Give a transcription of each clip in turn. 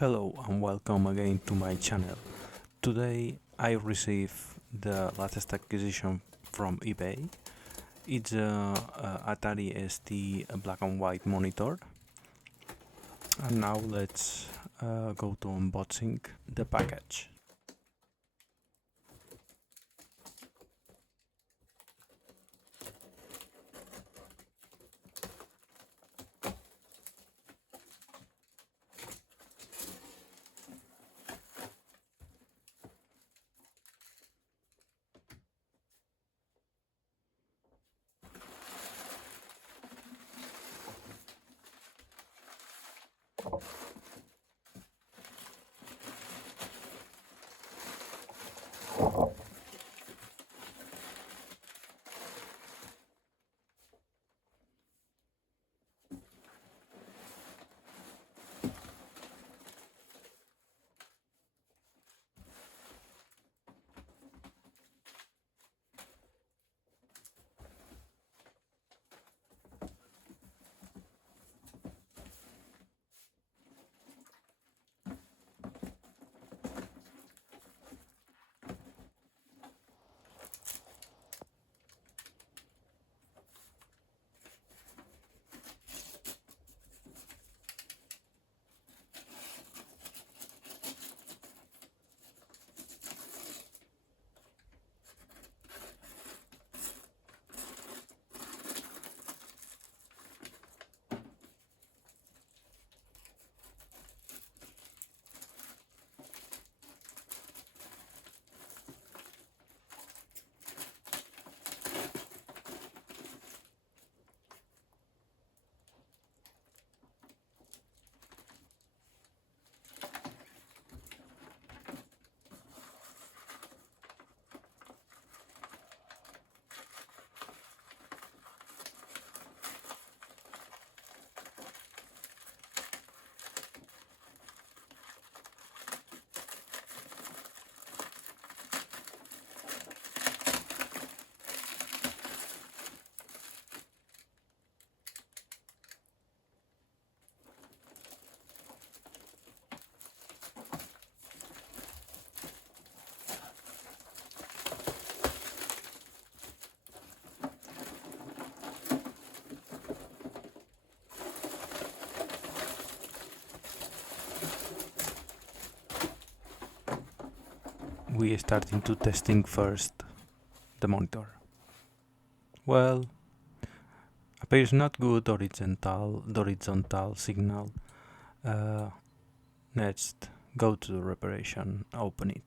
Hello and welcome again to my channel. Today I received the latest acquisition from eBay. It's a Atari ST black and white monitor. And now let's go to unboxing the package. We starting to testing first the monitor. Well, appears not good horizontal signal. Next, go to the reparation, open it.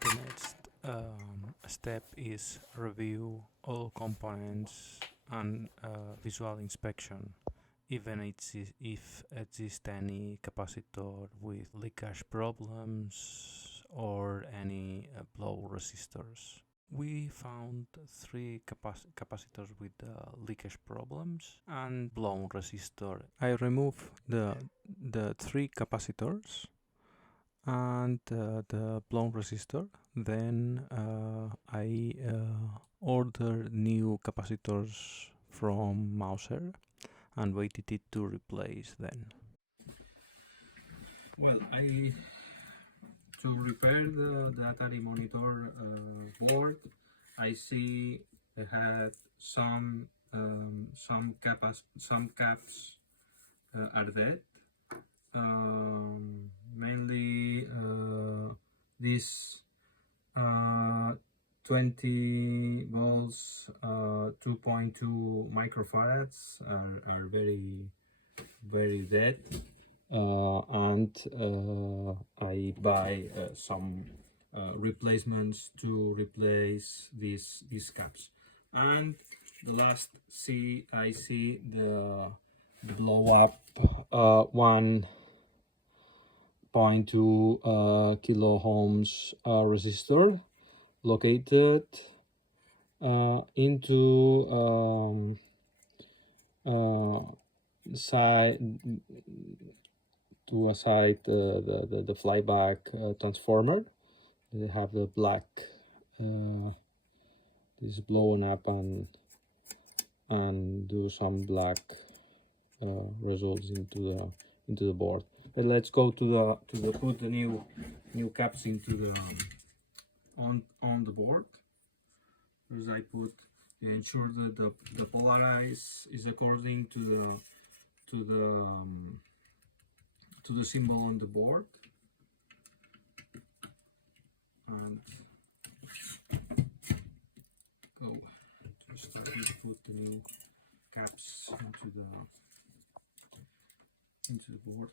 The next step is review all components and visual inspection. even if exists any capacitor with leakage problems or any blow resistors. We found three capacitors with leakage problems and blown resistor. I removed the three capacitors and the blown resistor. Then I ordered new capacitors from Mauser and waited it to replace them. Well, to repair the Atari monitor board, I see it had some caps are dead. Mainly this 20 volts 2.2 microfarads are very dead, and I buy some replacements to replace these caps. And the last I see the blow up 1.2 kilo ohms resistor located into side to a side the flyback transformer. They have the black this is blown up and do some black results into the board. But let's go to the put the new caps into the on the board. First I ensure that the polarize is according to the symbol on the board, and go just to put the new caps into the board.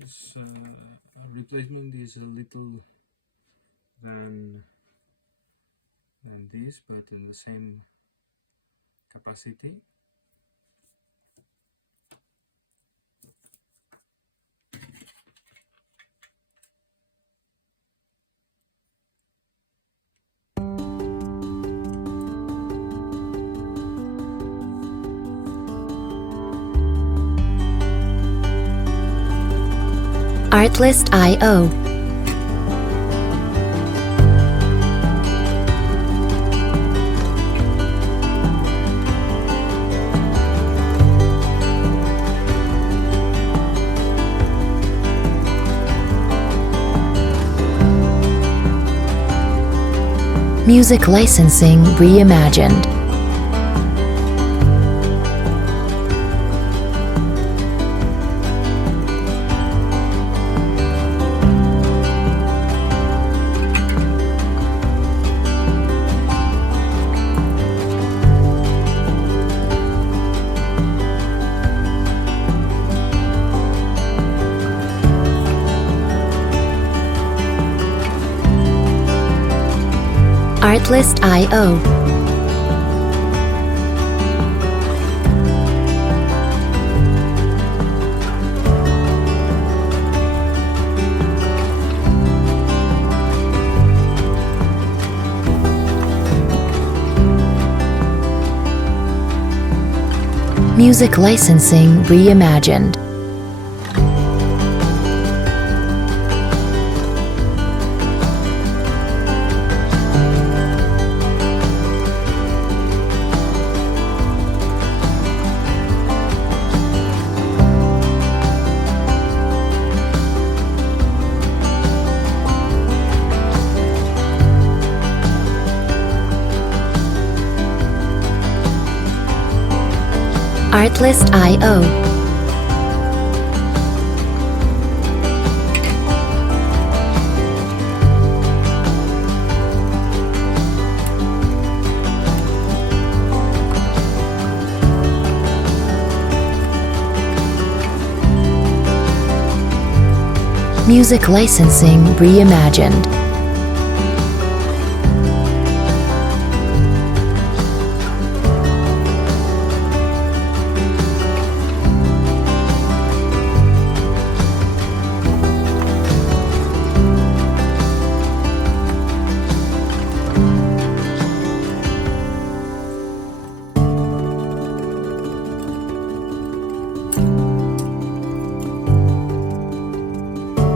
This replacement is a little than this, but in the same capacity. Artlist.io. Music licensing reimagined. Artlist.io. Music licensing reimagined. Artlist.io. Music licensing reimagined.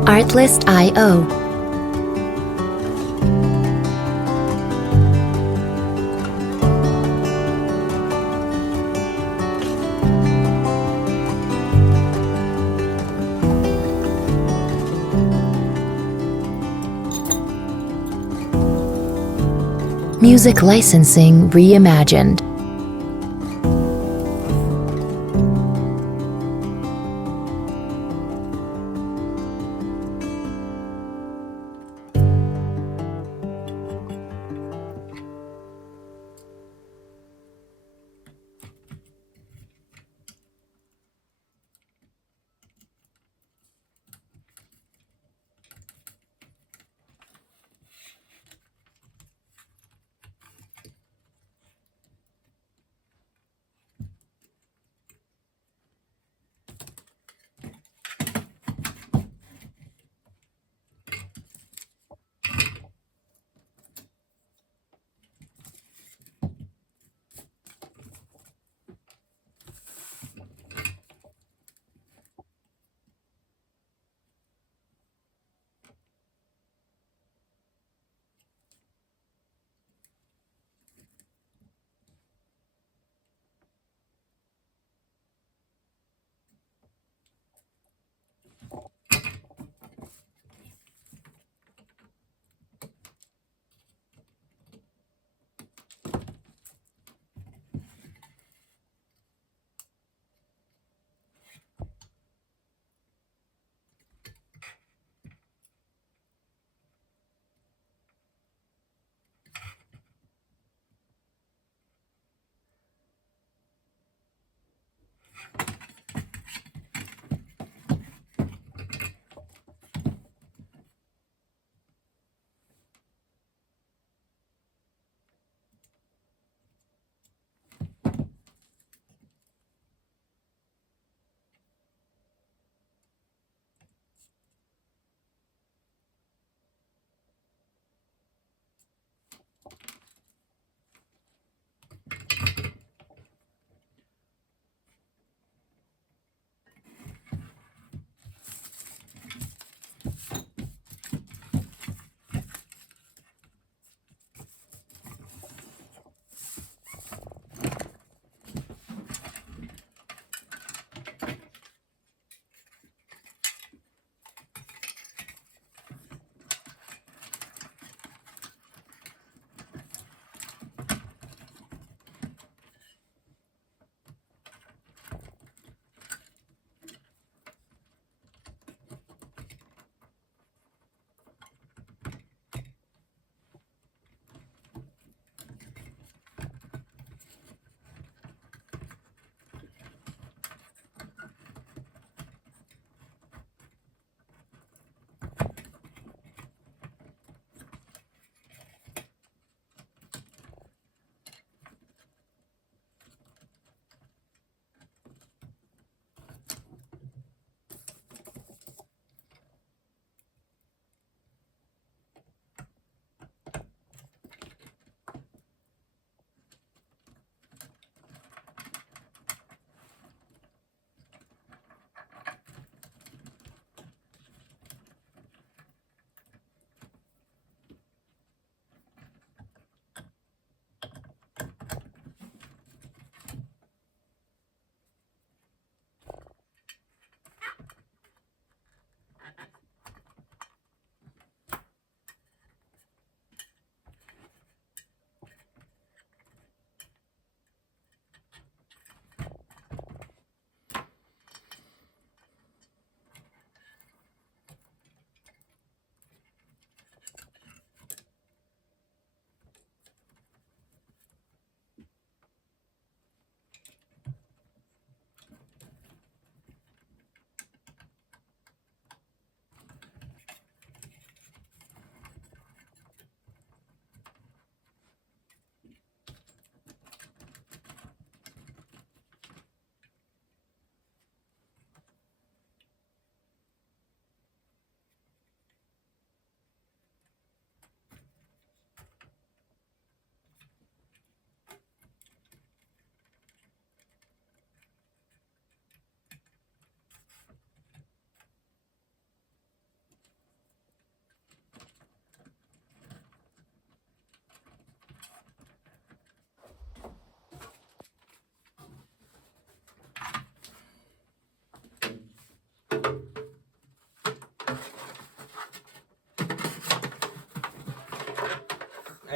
Artlist.io. Music licensing reimagined.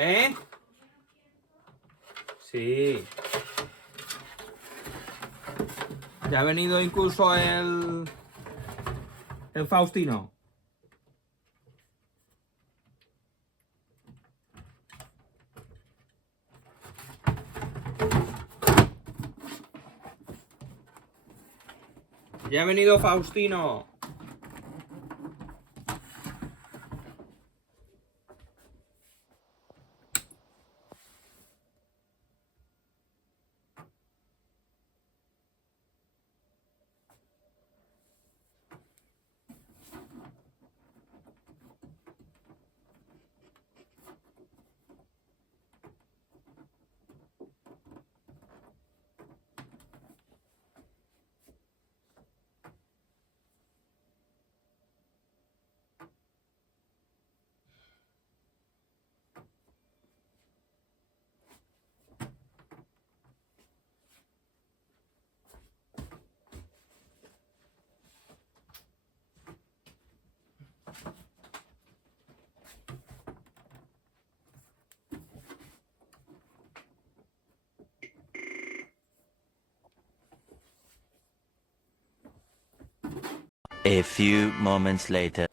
¿Eh? Sí. Ya ha venido incluso el Faustino. Ya ha venido Faustino. A few moments later.